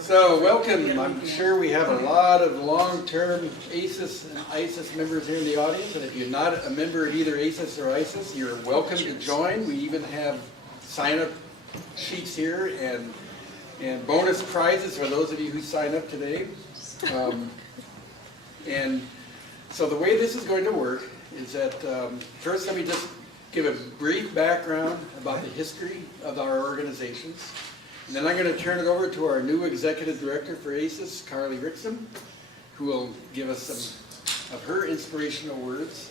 So welcome. I'm sure we have a lot of long-term ASES and ISES members here in the audience, and if you're not a member of either ASES or ISES, you're welcome to join. We even have sign-up sheets here and bonus prizes for those of you who sign up today. And so the way this is going to work is that first let me just give a brief background about the history of our organizations. And then I'm going to turn it over to our new Executive Director for ASES, Carly Rickson, who will give us some of her inspirational words.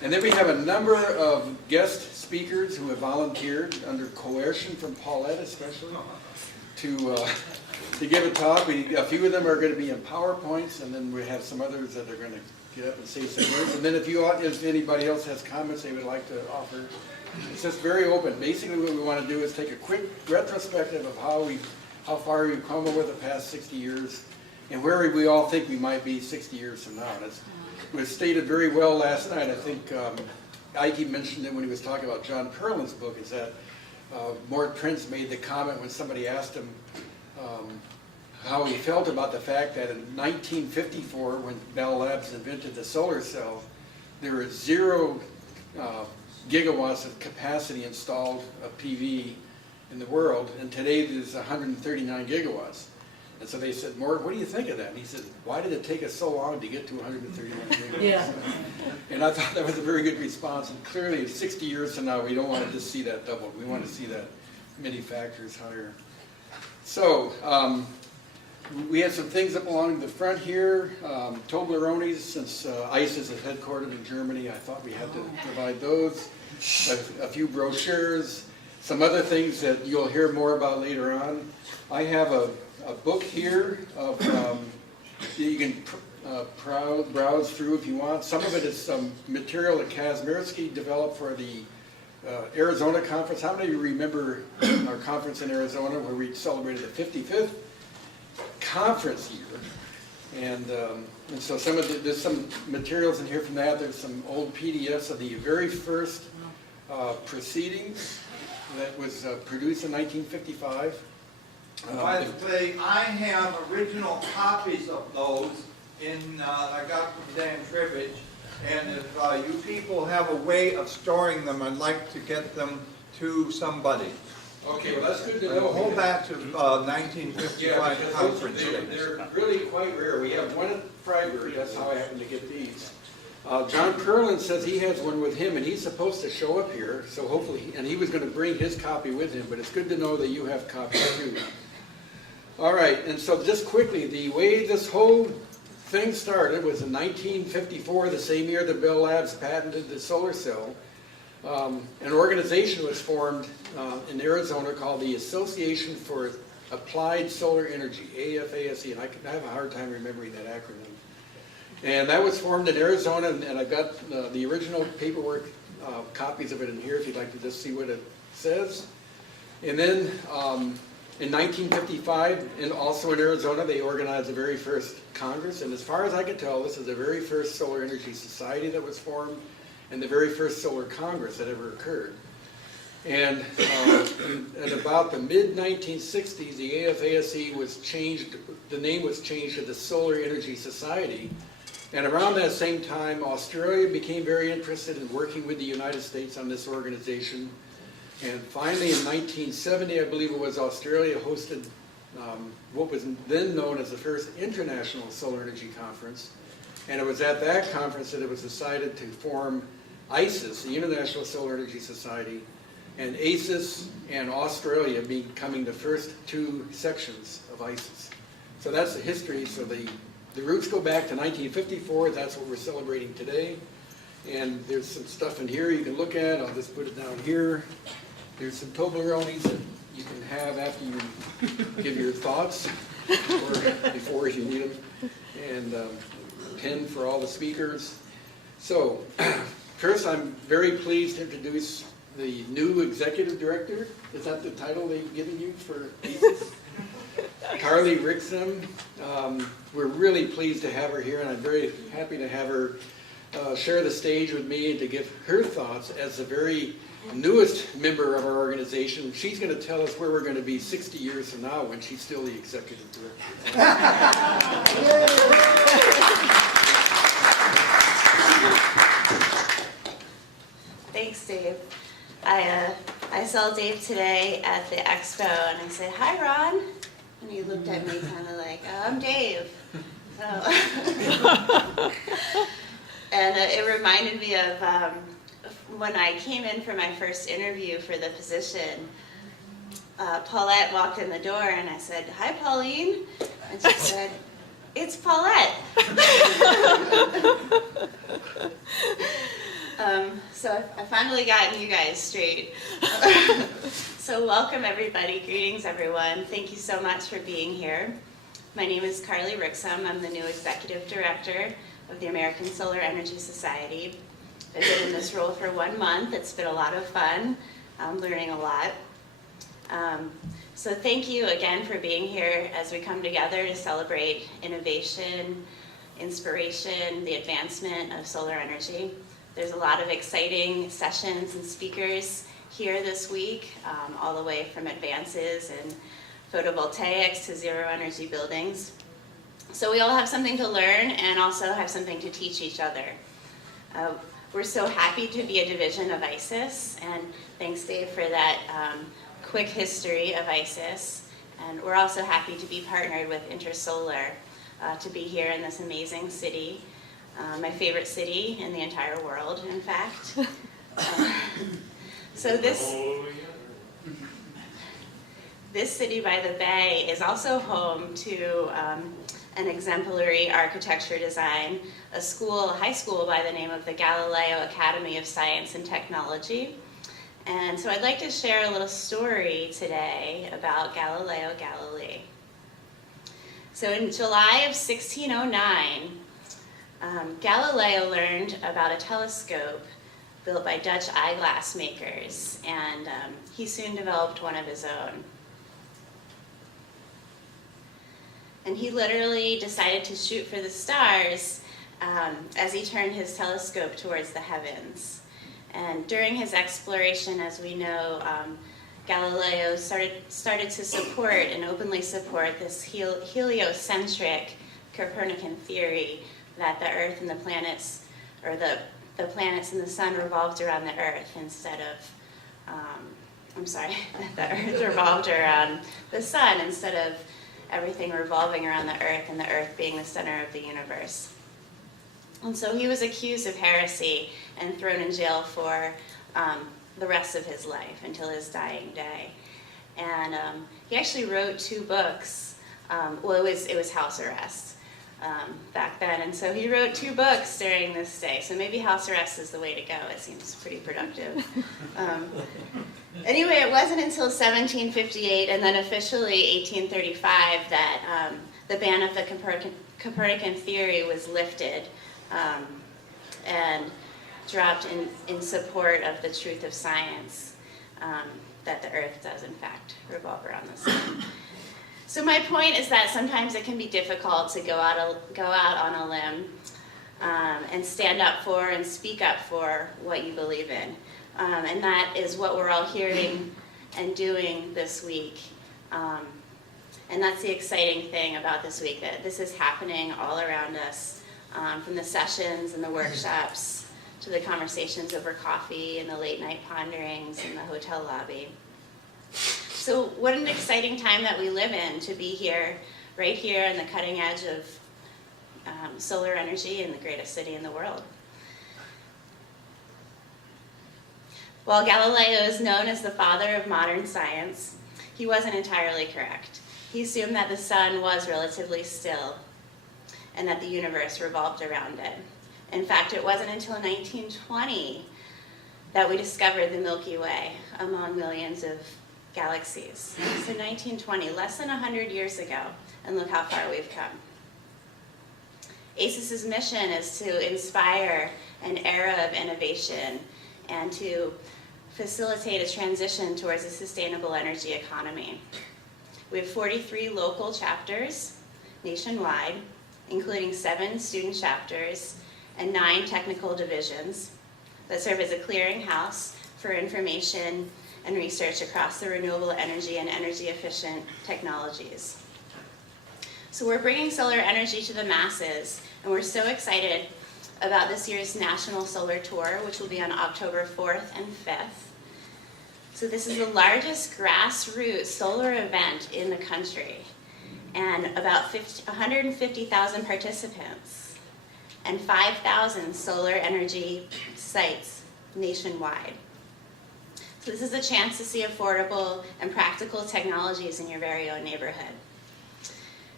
And then we have a number of guest speakers who have volunteered under coercion from Paulette especially to give a talk. A few of them are going to be in PowerPoints, and then we have some others that are going to get up and say some words. And then if anybody else has comments they would like to offer, it's just very open. Basically what we want to do is take a quick retrospective of how far we've come over the past 60 years and where we all think we might be 60 years from now. And it was stated very well last night. I think Ike mentioned it when he was talking about John Perlin's book, is that Mort Prince made the comment when somebody asked him how he felt about the fact that in 1954, when Bell Labs invented the solar cell, there was 0 gigawatts of capacity installed of PV in the world, and today there's 139 gigawatts. And so they said, Mort, what do you think of that? And he said, why did it take us so long to get to 139 gigawatts? Yeah. And I thought that was a very good response, and clearly 60 years from now we don't want to just see that doubled. We want to see that many factors higher. So we have some things up along the front here. Toblerones, since ISES is headquartered in Germany, I thought we had to provide those. A few brochures, some other things that you'll hear more about later on. I have a book here of that you can browse through if you want. Some of it is some material that Kazmierski developed for the Arizona conference. How many of you remember our conference in Arizona where we celebrated the 55th conference year? And so there's some materials in here from that. There's some old PDFs of the very first proceedings that was produced in 1955. By the way, I have original copies of those I got from Dan Trivich, and if you people have a way of storing them, I'd like to get them to somebody. Okay, well that's good to know. Hold that to 1955 conference. They're really quite rare. We have one at Freiburg, that's how I happen to get these. John Perlin says he has one with him, and he's supposed to show up here, so hopefully, and he was going to bring his copy with him, but it's good to know that you have copies too. All right, and so just quickly, the way this whole thing started was in 1954, the same year that Bell Labs patented the solar cell. An organization was formed in Arizona called the Association for Applied Solar Energy, AFASE, and I have a hard time remembering that acronym. And that was formed in Arizona, and I've got the original paperwork, copies of it in here if you'd like to just see what it says. And then in 1955, and also in Arizona, they organized the very first Congress, and as far as I can tell, this is the very first Solar Energy Society that was formed, and the very first Solar Congress that ever occurred. And at about the mid-1960s, the AFASE was changed, the name was changed to the Solar Energy Society. And around that same time, Australia became very interested in working with the United States on this organization. And finally, in 1970, I believe it was, Australia hosted what was then known as the first International Solar Energy Conference. And it was at that conference that it was decided to form ISES, the International Solar Energy Society, and ASES and Australia becoming the first 2 sections of ISES. So that's the history. So the roots go back to 1954. That's what we're celebrating today. And there's some stuff in here you can look at. I'll just put it down here. There's some Toblerones that you can have after you give your thoughts or before if you need them. And a pen for all the speakers. So first, I'm very pleased to introduce the new Executive Director. Is that the title they've given you for ASES? Carly Rickson. We're really pleased to have her here, and I'm very happy to have her share the stage with me and to give her thoughts as the very newest member of our organization. She's going to tell us where we're going to be 60 years from now when she's still the executive director. Thanks, Dave. I saw Dave today at the expo, and I said, "Hi, Ron," and he looked at me kind of like, "I'm Dave." So, and it reminded me of when I came in for my first interview for the position. Paulette walked in the door, and I said, "Hi, Pauline," and she said, "It's Paulette." So I finally got you guys straight. So welcome everybody, greetings everyone. Thank you so much for being here. My name is Carly Rixum. I'm the new Executive Director of the American Solar Energy Society. I've been in this role for 1 month. It's been a lot of fun. I'm learning a lot. So thank you again for being here as we come together to celebrate innovation, inspiration, the advancement of solar energy. There's a lot of exciting sessions and speakers here this week, all the way from advances in photovoltaics to zero energy buildings. So we all have something to learn and also have something to teach each other. We're so happy to be a division of ISES, and thanks, Dave, for that quick history of ISES. And we're also happy to be partnered with InterSolar to be here in this amazing city. My favorite city in the entire world, in fact. So this city by the bay is also home to an exemplary architecture design, a high school by the name of the Galileo Academy of Science and Technology. And so I'd like to share a little story today about Galileo Galilei. So in July of 1609, Galileo learned about a telescope built by Dutch eyeglass makers, and he soon developed one of his own. And he literally decided to shoot for the stars as he turned his telescope towards the heavens. And during his exploration, as we know, Galileo started to support and openly support this heliocentric Copernican theory that the Earth and the planets, or the planets and the sun revolved around the Earth instead of, that the Earth revolved around the sun instead of everything revolving around the Earth and the Earth being the center of the universe. And so he was accused of heresy and thrown in jail for the rest of his life until his dying day. And he actually wrote 2 books. It was house arrest back then, and so he wrote 2 books during this day. So maybe house arrest is the way to go. It seems pretty productive. Anyway, it wasn't until 1758 and then officially 1835 that the ban of the Copernican theory was lifted and dropped in support of the truth of science, that the Earth does in fact revolve around the sun. So my point is that sometimes it can be difficult to go out on a limb and stand up for and speak up for what you believe in. And that is what we're all hearing and doing this week. And that's the exciting thing about this week, that this is happening all around us, from the sessions and the workshops to the conversations over coffee and the late night ponderings in the hotel lobby. So what an exciting time that we live in to be here, right here on the cutting edge of solar energy in the greatest city in the world. While Galileo is known as the father of modern science, he wasn't entirely correct. He assumed that the sun was relatively still and that the universe revolved around it. In fact, it wasn't until 1920 that we discovered the Milky Way among millions of galaxies. So 1920, less than 100 years ago, and look how far we've come. ASES's mission is to inspire an era of innovation and to facilitate a transition towards a sustainable energy economy. We have 43 local chapters nationwide, including 7 student chapters and 9 technical divisions that serve as a clearinghouse for information and research across the renewable energy and energy efficient technologies. So we're bringing solar energy to the masses, and we're so excited about this year's National Solar Tour, which will be on October 4th and 5th. So this is the largest grassroots solar event in the country, and about 150,000 participants, and 5,000 solar energy sites nationwide. So this is a chance to see affordable and practical technologies in your very own neighborhood.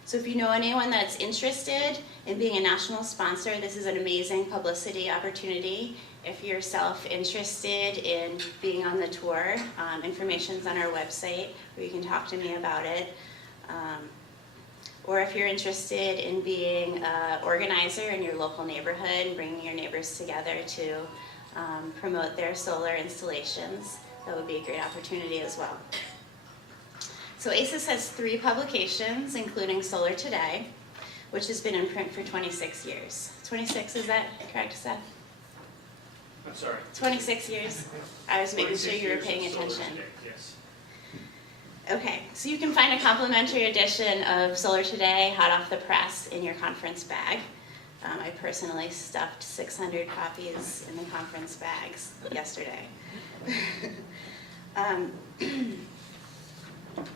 So if you know anyone that's interested in being a national sponsor, this is an amazing publicity opportunity. If you're self-interested in being on the tour, information's on our website, where you can talk to me about it. Or if you're interested in being an organizer in your local neighborhood and bringing your neighbors together to promote their solar installations, that would be a great opportunity as well. So ASES has 3 publications, including Solar Today, which has been in print for 26 years. 26, is that correct, Seth? I'm sorry. 26 years? I was making sure you were paying attention. Yes. Okay, so you can find a complimentary edition of Solar Today, hot off the press, in your conference bag. I personally stuffed 600 copies in the conference bags yesterday.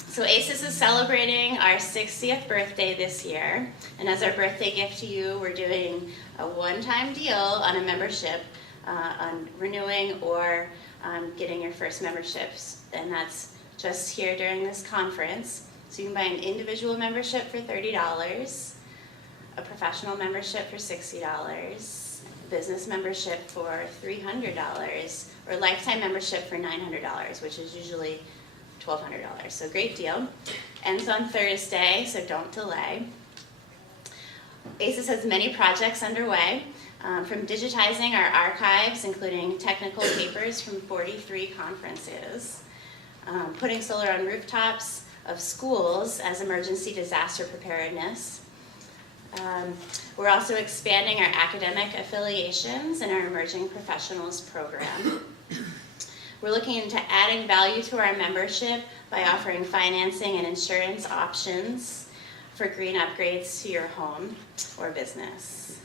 So ASES is celebrating our 60th birthday this year, and as our birthday gift to you, we're doing a one-time deal on a membership, on renewing or getting your first memberships, and that's just here during this conference. So you can buy an individual membership for $30, a professional membership for $60, a business membership for $300, or a lifetime membership for $900, which is usually $1,200. So great deal. Ends on Thursday, so don't delay. ASES has many projects underway, from digitizing our archives, including technical papers from 43 conferences, putting solar on rooftops of schools as emergency disaster preparedness. We're also expanding our academic affiliations in our Emerging Professionals program. We're looking into adding value to our membership by offering financing and insurance options for green upgrades to your home or business.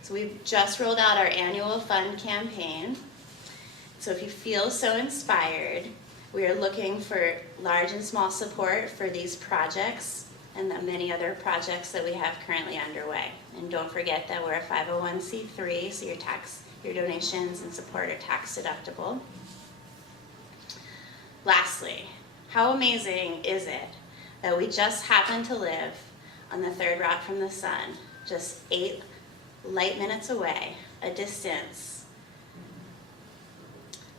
So we've just rolled out our annual fund campaign. So if you feel so inspired, we are looking for large and small support for these projects and the many other projects that we have currently underway. And don't forget that we're a 501c3, so your donations and support are tax deductible. Lastly, how amazing is it that we just happen to live on the 3rd rock from the sun, just 8 light minutes away, a distance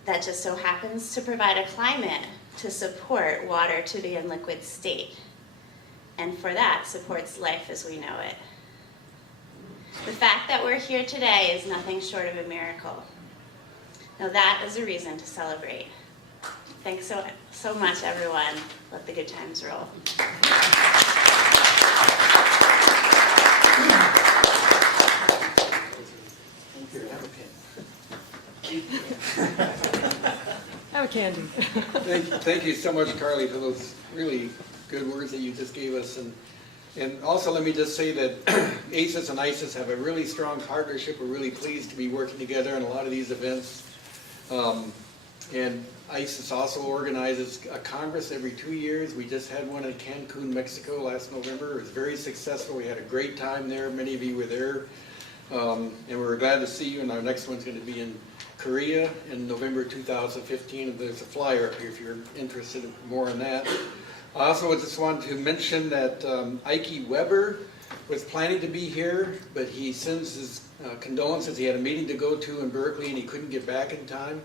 that just so happens to provide a climate to support water to be in liquid state, and for that supports life as we know it. The fact that we're here today is nothing short of a miracle. Now that is a reason to celebrate. Thanks so much, everyone. Let the good times roll. Here, have a pen. Have a candy. Thank you so much, Carly, for those really good words that you just gave us. And also let me just say that ASES and ISES have a really strong partnership. We're really pleased to be working together on a lot of these events. And ISES also organizes a congress every 2 years. We just had one in Cancun, Mexico last November. It was very successful. We had a great time there. Many of you were there. And we're glad to see you. And our next one's going to be in Korea in November 2015. There's a flyer up here if you're interested in more in that. I also just wanted to mention that Ike Weber was planning to be here, but he sends his condolences. He had a meeting to go to in Berkeley and he couldn't get back in time.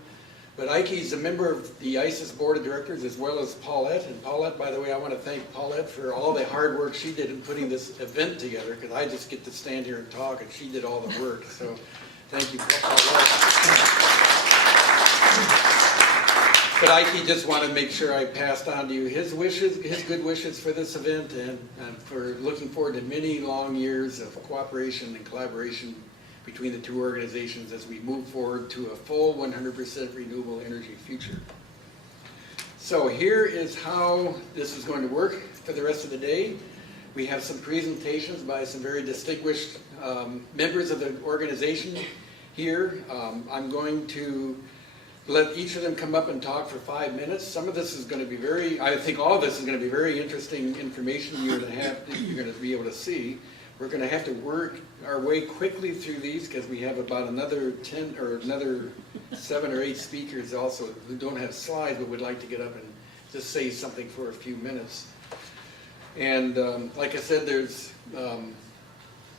But Ike's a member of the ISES Board of Directors as well as Paulette. And Paulette, by the way, I want to thank Paulette for all the hard work she did in putting this event together, because I just get to stand here and talk and she did all the work. So thank you, Paulette. But Ike just wanted to make sure I passed on to you his wishes, his good wishes for this event, and for looking forward to many long years of cooperation and collaboration between the two organizations as we move forward to a full 100% renewable energy future. So here is how this is going to work for the rest of the day. We have some presentations by some very distinguished members of the organization here. I'm going to let each of them come up and talk for 5 minutes. Some of this is going to be I think all of this is going to be very interesting information you're going to be able to see. We're going to have to work our way quickly through these because we have about another 7 or 8 speakers also who don't have slides but would like to get up and just say something for a few minutes. And like I said, there's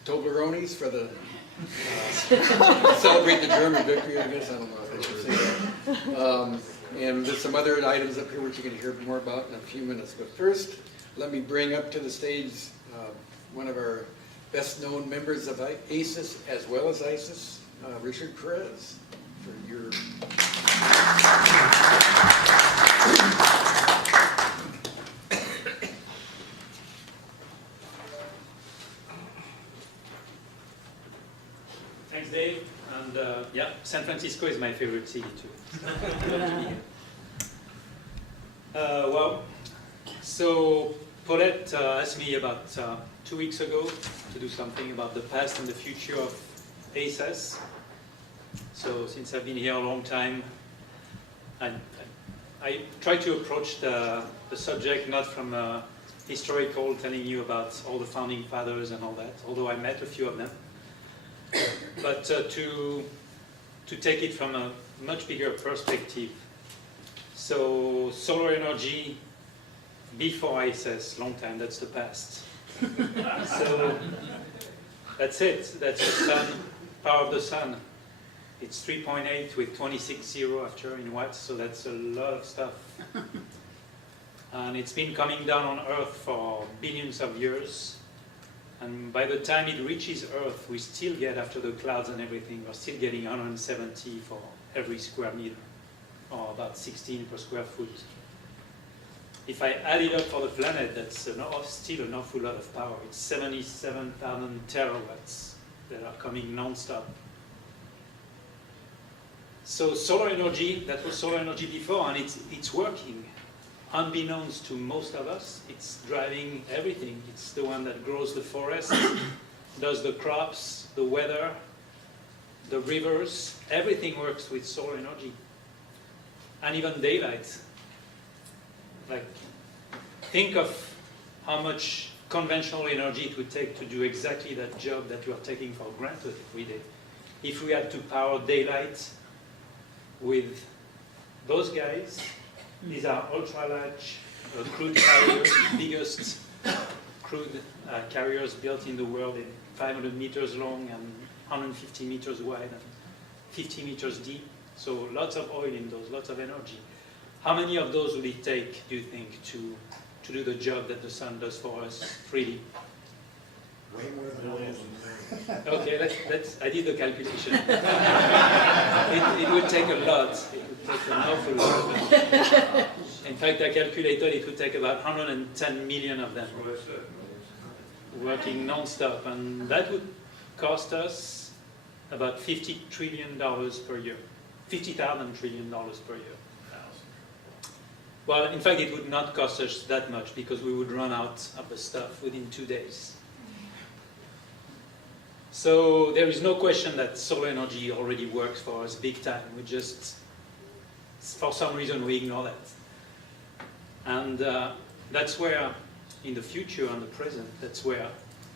Toblerones for the celebrate the German victory, I guess. I don't know if I should say that. And there's some other items up here which you're going to hear more about in a few minutes. But first, let me bring up to the stage one of our best-known members of ASES as well as ISES, Richard Perez, for your... Thanks, Dave. And yeah, San Francisco is my favorite city too. Well, so Paulette asked me about 2 weeks ago to do something about the past and the future of ASES. So since I've been here a long time, I try to approach the subject not from historical, telling you about all the founding fathers and all that, although I met a few of them, but to take it from a much bigger perspective. So solar energy before ISES, long time, that's the past. So that's it, that's the sun, power of the sun. It's 3.8 with 26.0 after in watts, so that's a lot of stuff. And it's been coming down on Earth for billions of years. And by the time it reaches Earth, we still get, after the clouds and everything, we're still getting 170 for every square meter, or about 16 per square foot. If I add it up for the planet, that's still an awful lot of power. It's 77,000 terawatts that are coming non-stop. So solar energy, that was solar energy before, and it's working. Unbeknownst to most of us, it's driving everything. It's the one that grows the forest, does the crops, the weather, the rivers. Everything works with solar energy. And even daylight. Like, think of how much conventional energy it would take to do exactly that job that you are taking for granted every day. If we had to power daylight with those guys, these are ultra-large crude carriers, biggest crude carriers built in the world, 500 meters long and 150 meters wide and 50 meters deep. So lots of oil in those, lots of energy. How many of those will it take, do you think, to do the job that the sun does for us freely? Way more than oil. Okay, I did the calculation. It would take a lot. It would take an awful lot. In fact, I calculated it would take about 110 million of them working non-stop, and that would cost us about $50 trillion per year. $50,000 trillion per year. Well, in fact, it would not cost us that much because we would run out of the stuff within 2 days. So there is no question that solar energy already works for us big time. We just, for some reason, we ignore that. And that's where, in the future and the present, that's where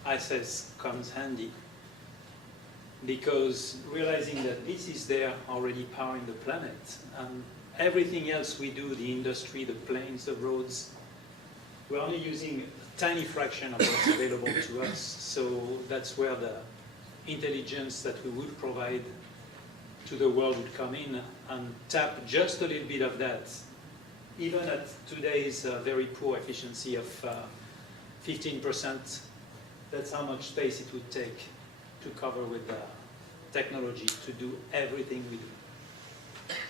ISES comes handy. Because realizing that this is there already powering the planet, and everything else we do, the industry, the planes, the roads, we're only using a tiny fraction of what's available to us. So that's where the intelligence that we would provide to the world would come in and tap just a little bit of that. Even at today's very poor efficiency of 15%, that's how much space it would take to cover with technology to do everything we do.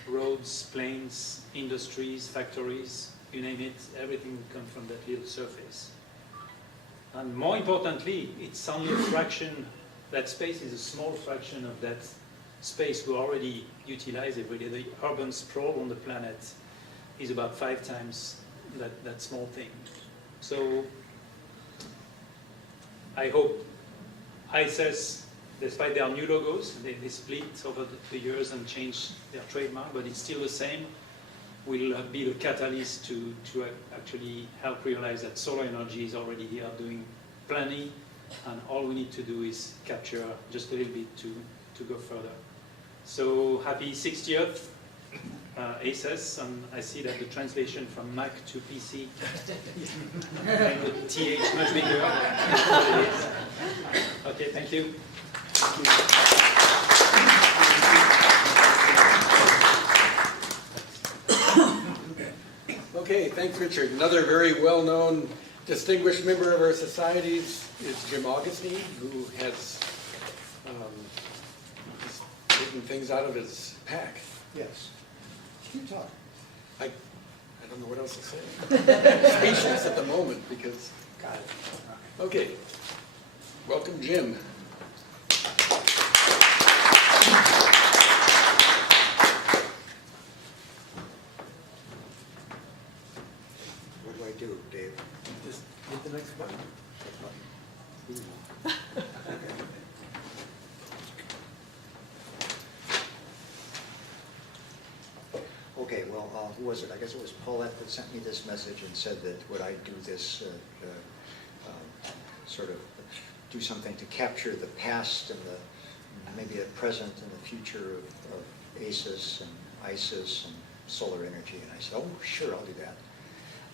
Roads, planes, industries, factories, you name it, everything would come from that little surface. And more importantly, it's only a fraction that space is a small fraction of that space we already utilize every day. The urban sprawl on the planet is about 5 times that small thing. So I hope ISES, despite their new logos, they split over the years and changed their trademark, but it's still the same, will be the catalyst to actually help realize that solar energy is already here doing plenty, and all we need to do is capture just a little bit to go further. So happy 60th ASES, and I see that the translation from Mac to PC and the TH much bigger. That's what it is. Okay, thank you. Okay, thanks, Richard. Another very well-known, distinguished member of our societies is Jim Augustine, who has taken things out of his pack. Yes. Keep talking. I don't know what else to say. Speechless at the moment because. Got it. Okay, welcome, Jim. What do I do, Dave? Just hit the next button. Okay, well, who was it? I guess it was Paulette that sent me this message and said that would I do this, sort of do something to capture the past and maybe the present and the future of ASES and ISES and solar energy. And I said, oh, sure, I'll do that.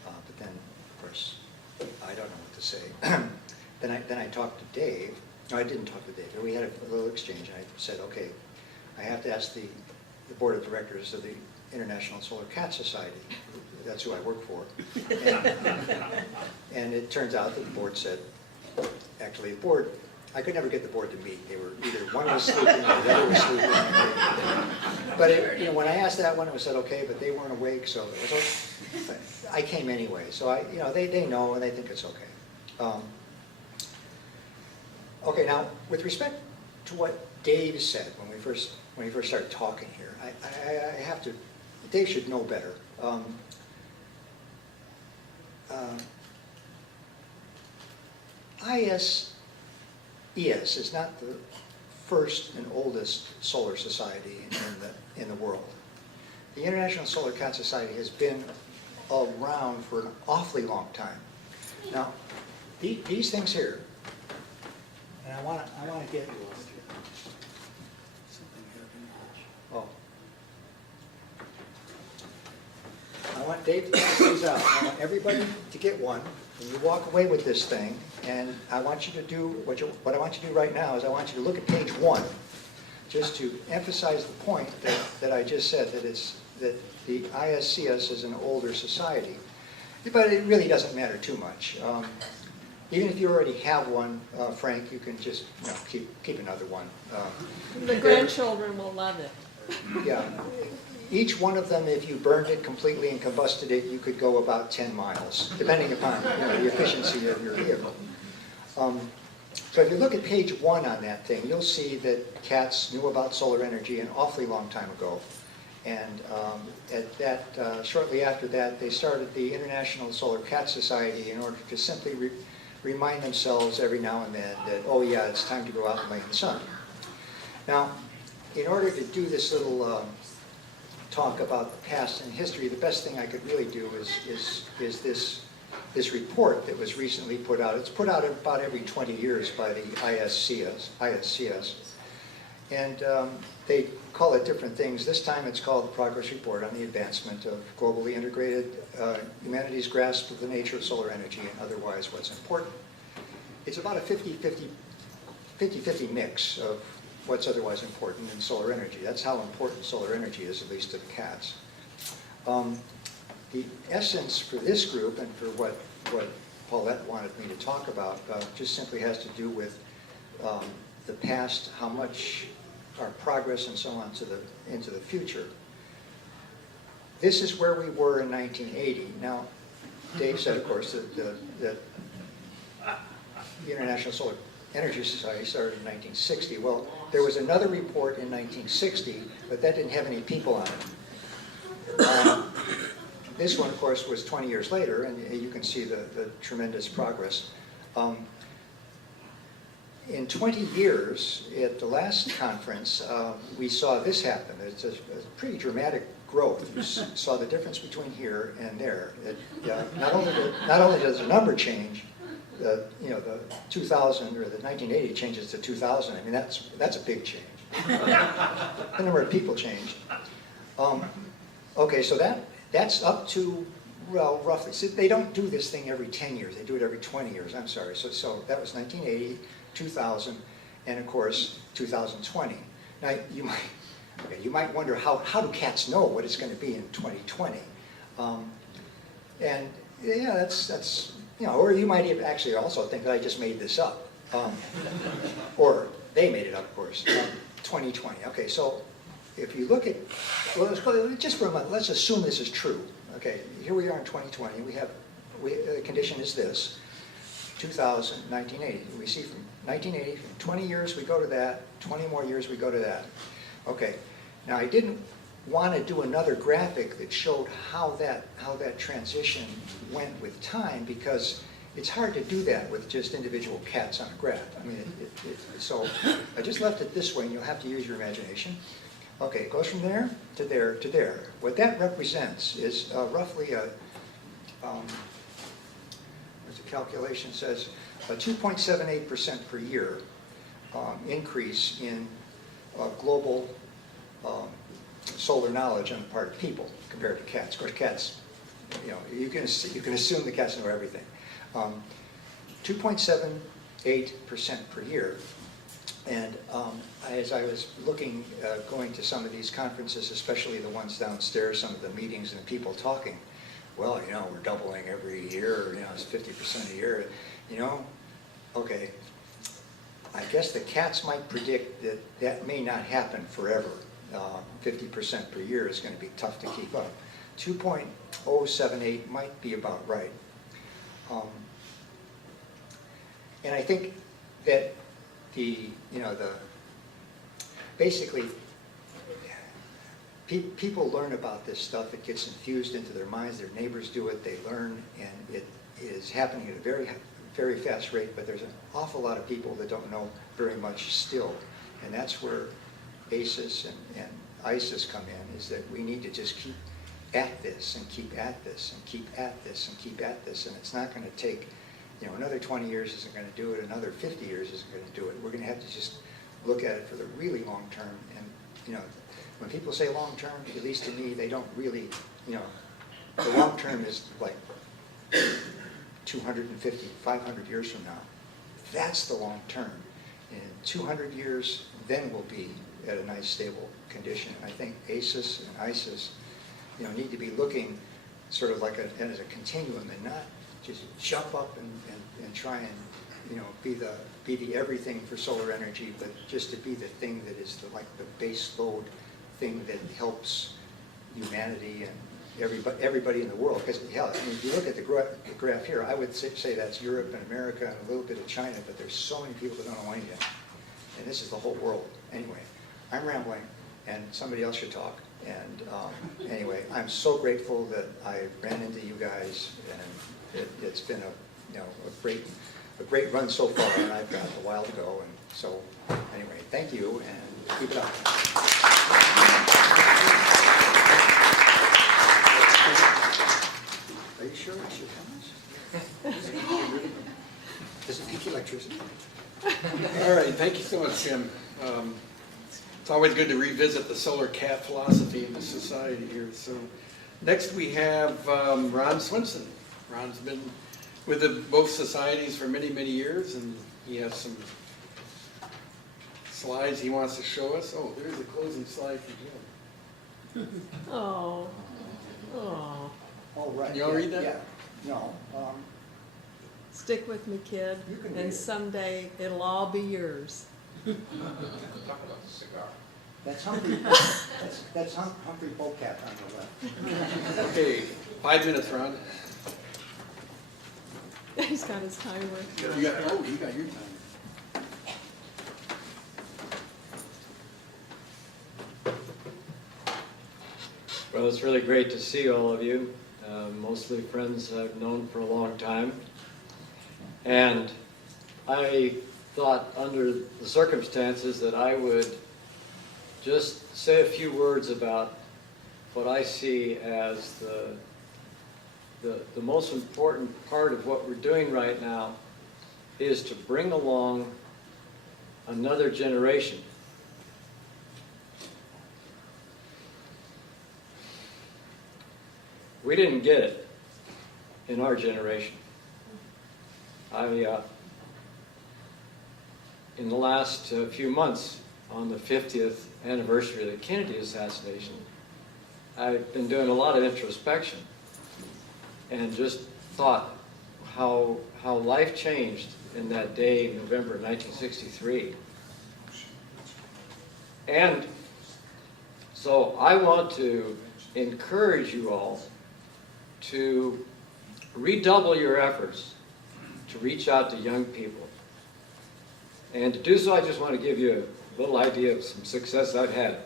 But then, of course, I don't know what to say. Then I talked to Dave. No, I didn't talk to Dave. We had a little exchange, and I said, okay, I have to ask the board of directors of the International Solar Cat Society. That's who I work for. And it turns out that the board said, actually, the board, I could never get the board to meet. They were either one was sleeping or the other was sleeping. But when I asked that one, it was said okay, but they weren't awake, so it was okay. I came anyway. So they know and they think it's okay. Okay, now with respect to what Dave said when we first started talking here, I have to. Dave should know better. ISES is not the first and oldest solar society in the world. The International Solar Cat Society has been around for an awfully long time. Now, these things here, and I want to get. Oh. I want Dave to pass these out. I want everybody to get one. And you walk away with this thing, and I want you to do what I want you to do right now is I want you to look at page 1, just to emphasize the point that I just said, that the ISES is an older society. But it really doesn't matter too much. Even if you already have one, Frank, you can just keep another one. The grandchildren will love it. Yeah. Each one of them, if you burned it completely and combusted it, you could go about 10 miles, depending upon the efficiency of your vehicle. So if you look at page 1 on that thing, you'll see that cats knew about solar energy an awfully long time ago. And shortly after that, they started the International Solar Cat Society in order to simply remind themselves every now and then that, oh yeah, it's time to go out and lay in the sun. Now, in order to do this little talk about the past and history, the best thing I could really do is this report that was recently put out. It's put out about every 20 years by the ISES. And they call it different things. This time it's called the Progress Report on the Advancement of Globally Integrated Humanity's Grasp of the Nature of Solar Energy and Otherwise What's Important. It's about a 50-50 mix of what's otherwise important in solar energy. That's how important solar energy is, at least to the cats. The essence for this group and for what Paulette wanted me to talk about just simply has to do with the past, how much our progress and so on into the future. This is where we were in 1980. Now, Dave said, of course, that the International Solar Energy Society started in 1960. Well, there was another report in 1960, but that didn't have any people on it. This one, of course, was 20 years later, and you can see the tremendous progress. In 20 years, at the last conference, we saw this happen. It's a pretty dramatic growth. You saw the difference between here and there. Not only does the number change, the 2000 or the 1980 changes to 2000. I mean, that's a big change. The number of people changed. Okay, so that's up to, well, roughly. So they don't do this thing every 10 years. They do it every 20 years. I'm sorry. So that was 1980, 2000, and of course 2020. Now you might wonder how do cats know what it's going to be in 2020? And yeah, that's or you might even actually also think that I just made this up, or they made it up, of course. 2020. Okay, so if you look at, well, just for a moment, let's assume this is true. Okay, here we are in 2020. The condition is this: 2000, 1980. We see from 1980, from 20 years we go to that, 20 more years we go to that. Okay, now I didn't want to do another graphic that showed how that transition went with time, because it's hard to do that with just individual cats on a graph. I mean, so I just left it this way, and you'll have to use your imagination. Okay, it goes from there to there to there. What that represents is roughly a, as the calculation says, a 2.78% per year increase in global solar knowledge on the part of people compared to cats. Of course, cats, you can assume the cats know everything. 2.78% per year. And as I was looking, going to some of these conferences, especially the ones downstairs, some of the meetings and the people talking, well, we're doubling every year, it's 50% a year, okay. I guess the cats might predict that that may not happen forever. 50% per year is going to be tough to keep up. 2.078 might be about right. And I think that basically, people learn about this stuff. It gets infused into their minds. Their neighbors do it. They learn, and it is happening at a very, very fast rate. But there's an awful lot of people that don't know very much still, and that's where ASES and ISES come in. Is that we need to just keep at this and keep at this and keep at this and keep at this, and it's not going to take. Another 20 years isn't going to do it. Another 50 years isn't going to do it. We're going to have to just look at it for the really long term. And when people say long term, at least to me, they don't really. The long term is like 250, 500 years from now. That's the long term. In 200 years, then we'll be at a nice, stable condition. And I think ASES and ISES, need to be looking sort of like as a continuum, and not just jump up and try and be the everything for solar energy, but just to be the thing that is like the base load thing that helps humanity and everybody in the world. Because if you look at the graph here, I would say that's Europe and America and a little bit of China, but there's so many people that don't know anything, and this is the whole world. Anyway, I'm rambling, and somebody else should talk. And anyway, I'm so grateful that I ran into you guys, and it's been a great run so far, and I've got a while to go. And so anyway, thank you, and keep it up. Are you sure it's your comments? Does it leak electricity? All right, thank you so much, Jim. It's always good to revisit the solar cat philosophy in the society here. So next we have Ron Swinson. Ron's been with both societies for many, many years, and he has some slides he wants to show us. Oh, there's a closing slide for Jim. Oh. All right. You all read that? Yeah. No. Stick with me, kid, You can read and it. someday it'll all be yours. Talk about the cigar. That's Humphrey. that's Humphrey Bowcat on the left. Okay, 5 minutes, Ron. He's got his timer. You got your time. Well, it's really great to see all of you, mostly friends I've known for a long time. And I thought under the circumstances that I would just say a few words about what I see as the most important part of what we're doing right now is to bring along another generation. We didn't get it in our generation. In the last few months, on the 50th anniversary of the Kennedy assassination, I've been doing a lot of introspection and just thought how life changed in that day in November of 1963. And so I want to encourage you all to redouble your efforts to reach out to young people. And to do so, I just want to give you a little idea of some success I've had.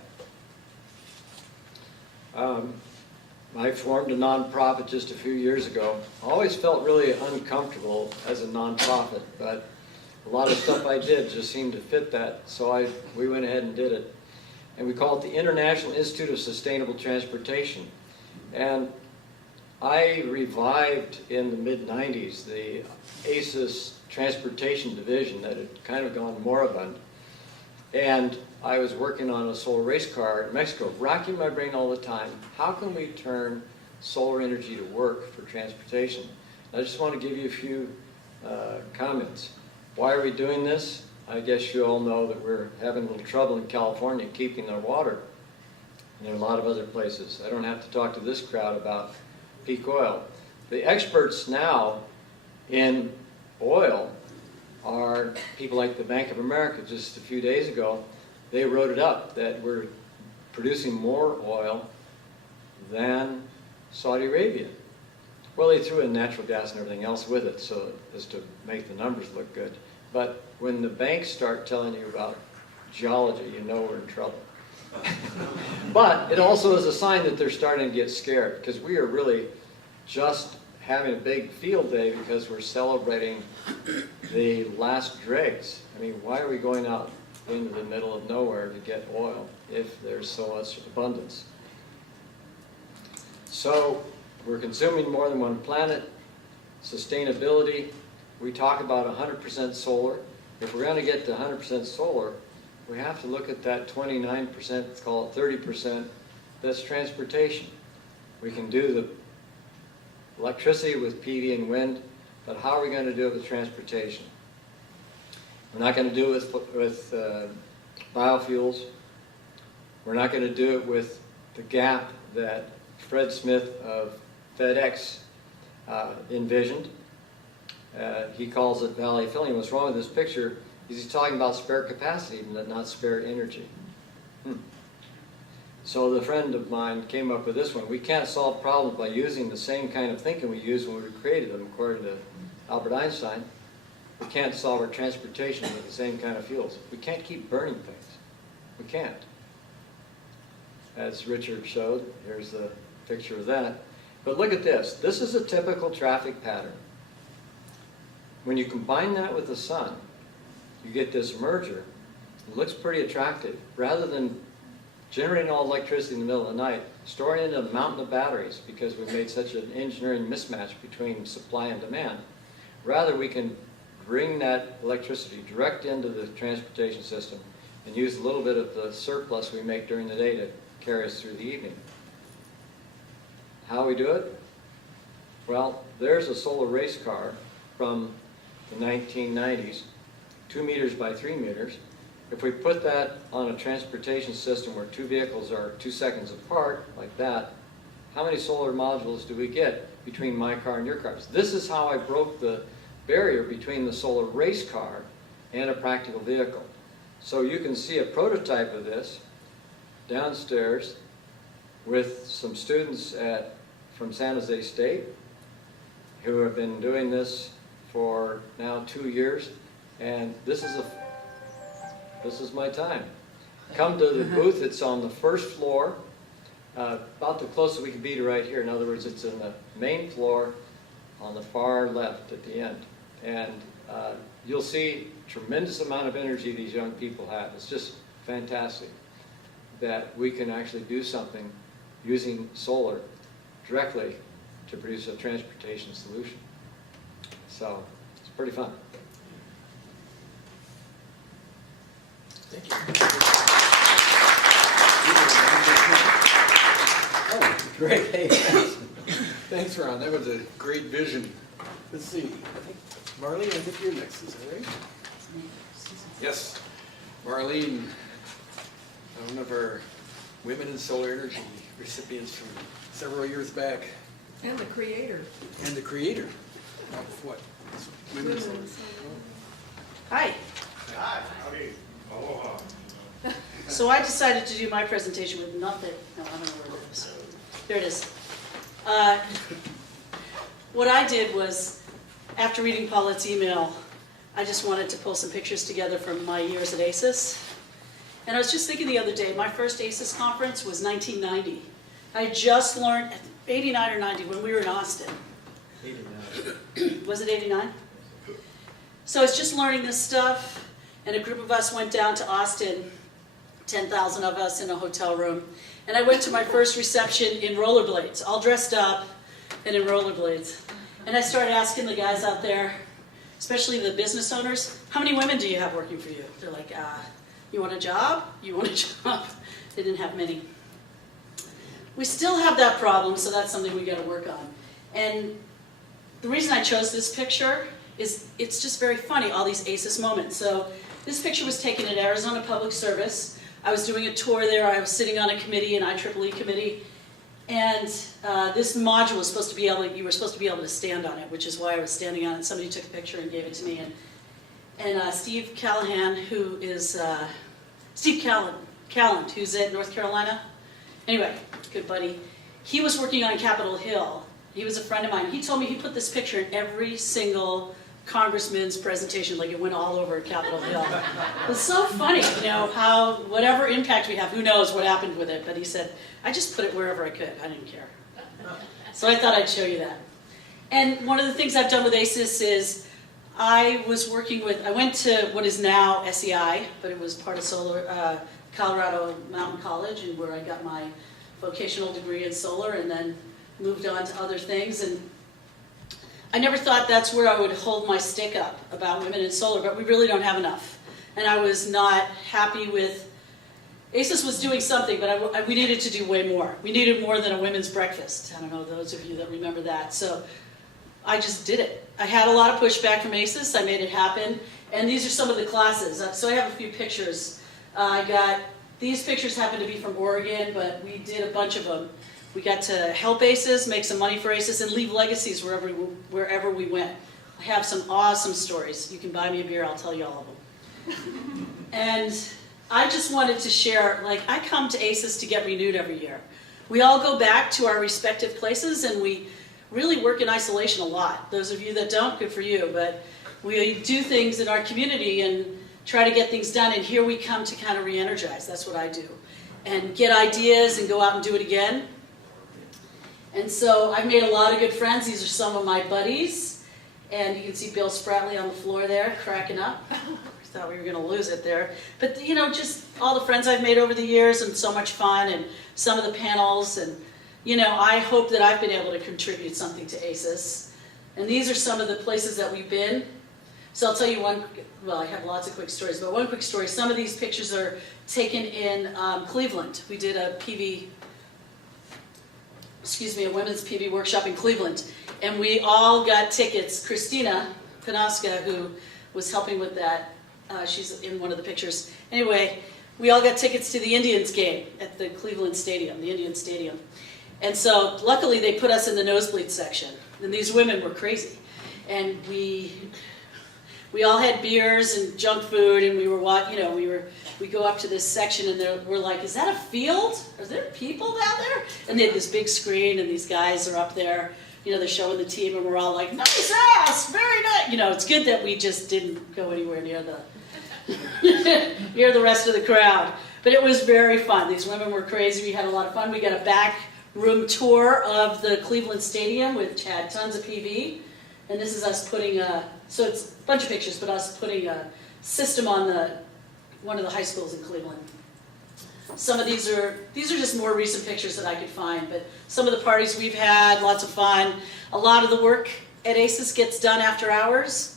I formed a nonprofit just a few years ago. I always felt really uncomfortable as a nonprofit, but a lot of stuff I did just seemed to fit that, so we went ahead and did it. And we call it the International Institute of Sustainable Transportation. And I revived in the mid-90s the ASES transportation division that had kind of gone moribund. And I was working on a solar race car in Mexico, racking my brain all the time. How can we turn solar energy to work for transportation? I just want to give you a few comments. Why are we doing this? I guess you all know that we're having a little trouble in California keeping our water. And there are a lot of other places. I don't have to talk to this crowd about peak oil. The experts now in oil are people like the Bank of America. Just a few days ago, they wrote it up that we're producing more oil than Saudi Arabia. Well, they threw in natural gas and everything else with it, so as to make the numbers look good. But when the banks start telling you about geology, you know we're in trouble. But it also is a sign that they're starting to get scared, because we are really just having a big field day because we're celebrating the last dregs. I mean, why are we going out into the middle of nowhere to get oil if there's so much abundance? So we're consuming more than one planet. Sustainability, we talk about 100% solar. If we're going to get to 100% solar, we have to look at that 29%, let's call it 30%, that's transportation. We can do the electricity with PV and wind, but how are we going to do it with transportation? We're not going to do it with biofuels. We're not going to do it with the gap that Fred Smith of FedEx envisioned. He calls it valley filling. What's wrong with this picture is he's talking about spare capacity, but not spare energy. So the friend of mine came up with this one. We can't solve problems by using the same kind of thinking we used when we created them, according to Albert Einstein. We can't solve our transportation with the same kind of fuels. We can't keep burning things. We can't. As Richard showed, here's the picture of that. But look at this. This is a typical traffic pattern. When you combine that with the sun, you get this merger. It looks pretty attractive. Rather than generating all electricity in the middle of the night, storing it in a mountain of batteries because we've made such an engineering mismatch between supply and demand, rather we can bring that electricity direct into the transportation system and use a little bit of the surplus we make during the day to carry us through the evening. How we do it? Well, there's a solar race car from the 1990s, 2 meters by 3 meters. If we put that on a transportation system where two vehicles are 2 seconds apart, like that, how many solar modules do we get between my car and your cars? This is how I broke the barrier between the solar race car and a practical vehicle. So you can see a prototype of this downstairs with some students from San Jose State who have been doing this for now 2 years, and this is my time. Come to the booth. It's on the first floor about the closest we can be to right here. In other words, it's in the main floor on the far left at the end. And you'll see tremendous amount of energy these young people have. It's just fantastic that we can actually do something using solar directly to produce a transportation solution. So it's pretty fun. Thank you. Oh, great. Hey, thanks, Ron. That was a great vision. Let's see. I think Marlene, I think you're next. Is that right? Yes. Marlene, one of our Women in Solar Energy recipients from several years back, And the creator. and the creator of what? Women in Solar. Hi. Hi, howdy. So I decided to do my presentation with nothing. No, I don't know where it is. There it is. What I did was, after reading Paulette's email, I just wanted to pull some pictures together from my years at ASES. And I was just thinking the other day, my first ASES conference was 1990. I just learned, 89 or 90, when we were in Austin. 89. Was it 89? So I was just learning this stuff. And a group of us went down to Austin, 10,000 of us in a hotel room. And I went to my first reception in rollerblades, all dressed up and in rollerblades. And I started asking the guys out there, especially the business owners, how many women do you have working for you? They're like, you want a job? You want a job? They didn't have many. We still have that problem, so that's something we got to work on. And the reason I chose this picture is it's just very funny, all these ASES moments. So this picture was taken at Arizona Public Service. I was doing a tour there. I was sitting on a committee, an IEEE committee, and this module was supposed to be able, you were supposed to be able to stand on it, which is why I was standing on it. Somebody took a picture and gave it to me. And Steve Callahan, who is, Steve Calland, who's at North Carolina. Anyway, good buddy. He was working on Capitol Hill. He was a friend of mine. He told me he put this picture in every single congressman's presentation, like it went all over Capitol Hill. It's so funny, you know, how whatever impact we have, who knows what happened with it, but he said, I just put it wherever I could. I didn't care. So I thought I'd show you that. And one of the things I've done with ASES is I went to what is now SEI, but it was part of Colorado Mountain College, and where I got my vocational degree in solar, and then moved on to other things. And I never thought that's where I would hold my stick up about women in solar, but we really don't have enough. And I was not happy with, ASES was doing something, but we needed to do way more. We needed more than a women's breakfast. I don't know those of you that remember that. So I just did it. I had a lot of pushback from ASES. I made it happen. And these are some of the classes. So I have a few pictures. These pictures happen to be from Oregon, but we did a bunch of them. We got to help ASES, make some money for ASES, and leave legacies wherever we went. I have some awesome stories. You can buy me a beer, I'll tell you all of them. And I just wanted to share, like, I come to ASES to get renewed every year. We all go back to our respective places, and we really work in isolation a lot. Those of you that don't, good for you, but we do things in our community and try to get things done, and here we come to kind of re-energize. That's what I do. And get ideas and go out and do it again. And so I've made a lot of good friends. These are some of my buddies. And you can see Bill Spratley on the floor there, cracking up. I thought we were going to lose it there. But, you know, just all the friends I've made over the years, and so much fun, and some of the panels. And, you know, I hope that I've been able to contribute something to ASES. And these are some of the places that we've been. So I'll tell you one, well, I have lots of quick stories, but one quick story. Some of these pictures are taken in Cleveland. We did a women's PV workshop in Cleveland. And we all got tickets. Christina Panoska, who was helping with that, she's in one of the pictures. Anyway, we all got tickets to the Indians game at the Cleveland Stadium, the Indian Stadium. And so luckily they put us in the nosebleed section. And these women were crazy. And we all had beers and junk food, and we go up to this section, and we're like, is that a field? Are there people down there? And they had this big screen, and these guys are up there, you know, they're showing the team, and we're all like, nice ass, very nice. You know, it's good that we just didn't go anywhere near the near the rest of the crowd. But it was very fun. These women were crazy. We had a lot of fun. We got a back room tour of the Cleveland Stadium, which had tons of PV. And this is us putting so it's a bunch of pictures, but us putting a system on one of the high schools in Cleveland. Some of these are just more recent pictures that I could find, but some of the parties we've had, lots of fun. A lot of the work at ASES gets done after hours,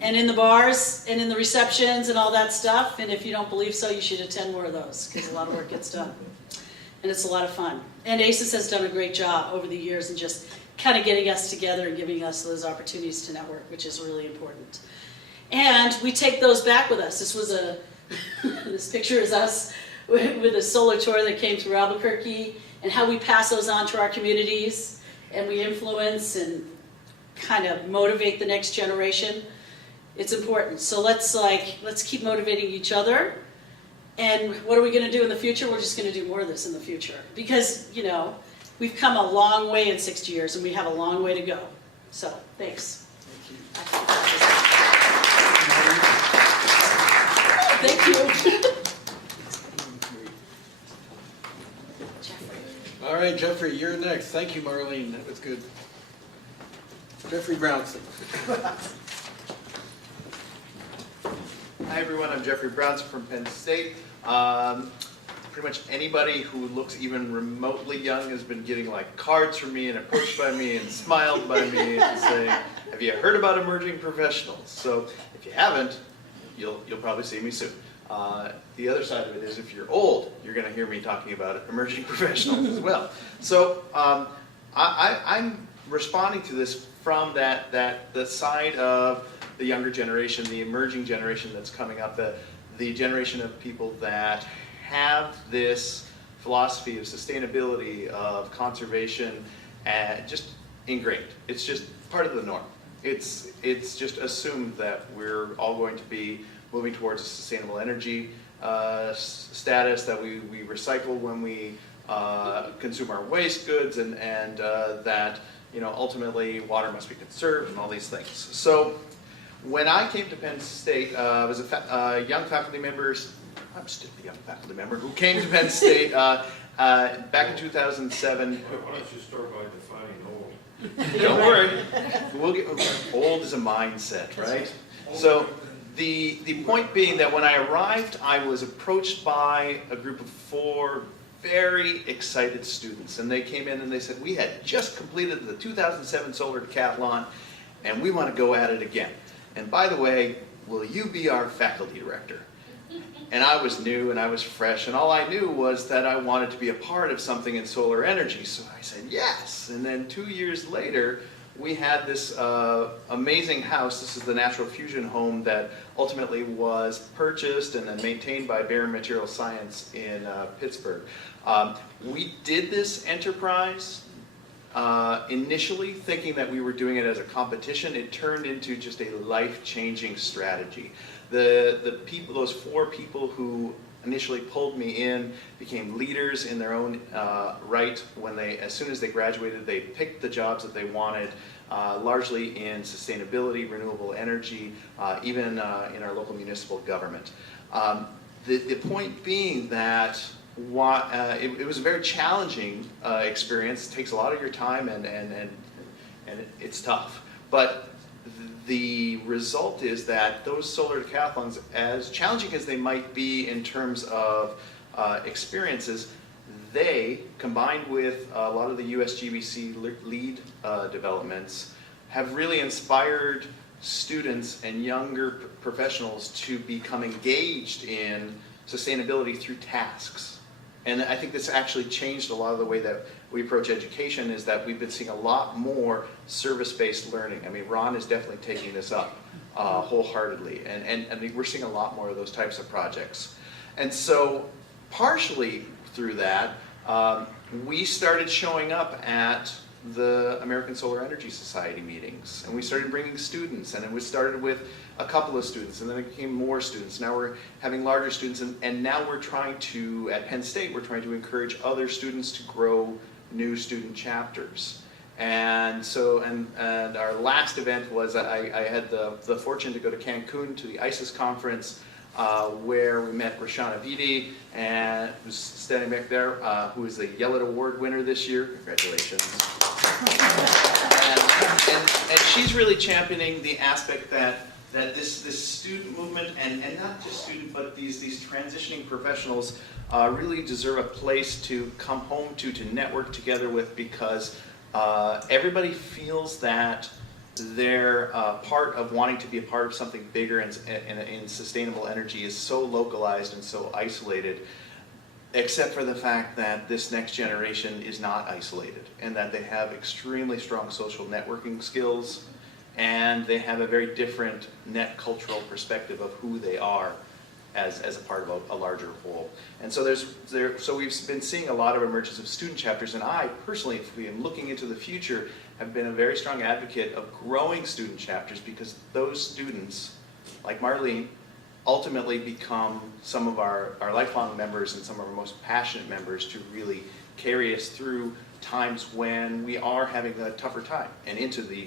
and in the bars, and in the receptions, and all that stuff. And if you don't believe so, you should attend more of those, because a lot of work gets done. And it's a lot of fun. And ASES has done a great job over the years in just kind of getting us together and giving us those opportunities to network, which is really important. And we take those back with us. This was this picture is us with a solar tour that came through Albuquerque, and how we pass those on to our communities, and we influence and kind of motivate the next generation. It's important. So let's keep motivating each other. And what are we going to do in the future? We're just going to do more of this in the future, because we've come a long way in 60 years, and we have a long way to go. So thanks. Thank you. All right, Jeffrey, you're next. Thank you, Marlene. That was good. Jeffrey Brownson. Hi everyone, I'm Jeffrey Brownson from Penn State. Pretty much anybody who looks even remotely young has been getting like cards from me and approached by me and smiled by me and saying, have you heard about emerging professionals? So if you haven't, you'll probably see me soon. The other side of it is if you're old, you're going to hear me talking about emerging professionals as well. So I'm responding to this from the side of the younger generation, the emerging generation that's coming up, the generation of people that have this philosophy of sustainability, of conservation, just ingrained. It's just part of the norm. It's just assumed that we're all going to be moving towards a sustainable energy status, that we recycle when we consume our waste goods, and that ultimately water must be conserved and all these things. So when I came to Penn State, I was a young faculty member. I'm still a young faculty member who came to Penn State back in 2007. Why don't you start by defining old? Don't worry, old is a mindset, right? So the point being that when I arrived, I was approached by a group of 4 very excited students, and they came in and they said, we had just completed the 2007 Solar Decathlon, and we want to go at it again. And by the way, will you be our faculty director? And I was new and I was fresh, and all I knew was that I wanted to be a part of something in solar energy. So I said yes. And then 2 years later, we had this amazing house. This is the Natural Fusion home that ultimately was purchased and then maintained by Barron Material Science in Pittsburgh. We did this enterprise initially thinking that we were doing it as a competition. It turned into just a life-changing strategy. The people, those 4 people who initially pulled me in, became leaders in their own right. As soon as they graduated, they picked the jobs that they wanted, largely in sustainability, renewable energy, even in our local municipal government. The point being that it was a very challenging experience. It takes a lot of your time, and it's tough. But the result is that those solar decathlons, as challenging as they might be in terms of experiences, they, combined with a lot of the USGBC LEED developments, have really inspired students and younger professionals to become engaged in sustainability through tasks. And I think this actually changed a lot of the way that we approach education, is that we've been seeing a lot more service-based learning. I mean, Ron is definitely taking this up wholeheartedly, and we're seeing a lot more of those types of projects. And so, partially through that, we started showing up at the American Solar Energy Society meetings, and we started bringing students, and it started with a couple of students, and then it became more students. Now we're having larger students, and now we're trying to, at Penn State, we're trying to encourage other students to grow new student chapters. And so, and our last event was, I had the fortune to go to Cancun to the ISES conference where we met Roshana Vidi, and who's standing back there, who is the Yellett Award winner this year. Congratulations. And she's really championing the aspect that this student movement, and not just student, but these transitioning professionals really deserve a place to come home to network together with, because everybody feels that they're part of wanting to be a part of something bigger, and sustainable energy is so localized and so isolated, except for the fact that this next generation is not isolated, and that they have extremely strong social networking skills, and they have a very different net cultural perspective of who they are as a part of a larger whole. And so so we've been seeing a lot of emergence of student chapters, and I personally, if we are looking into the future, have been a very strong advocate of growing student chapters, because those students, like Marlene, ultimately become some of our lifelong members and some of our most passionate members to really carry us through times when we are having a tougher time, and into the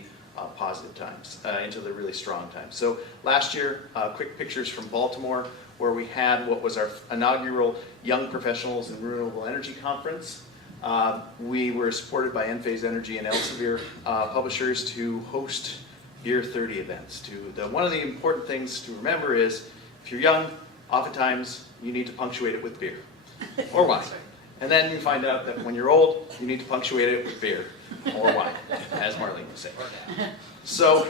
positive times, into the really strong times. So last year, quick pictures from Baltimore, where we had what was our inaugural Young Professionals in Renewable Energy Conference. We were supported by Enphase Energy and Elsevier publishers to host Beer 30 events. One of the important things to remember is, if you're young, oftentimes you need to punctuate it with beer or wine. And then you find out that when you're old, you need to punctuate it with beer or wine, as Marlene would say. So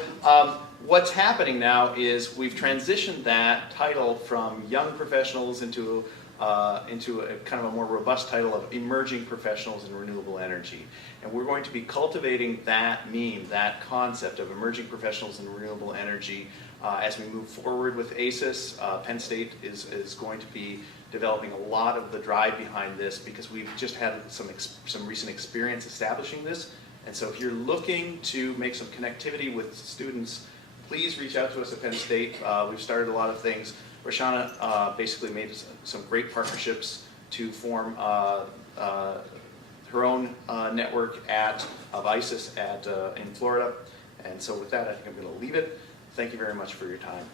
what's happening now is we've transitioned that title from young professionals into a kind of a more robust title of emerging professionals in renewable energy. And we're going to be cultivating that meme, that concept of emerging professionals in renewable energy as we move forward with ASES. Penn State is going to be developing a lot of the drive behind this, because we've just had some recent experience establishing this. And so if you're looking to make some connectivity with students, please reach out to us at Penn State. We've started a lot of things. Roshana basically made some great partnerships to form her own network of ISES in Florida. And so with that, I think I'm going to leave it. Thank you very much for your time.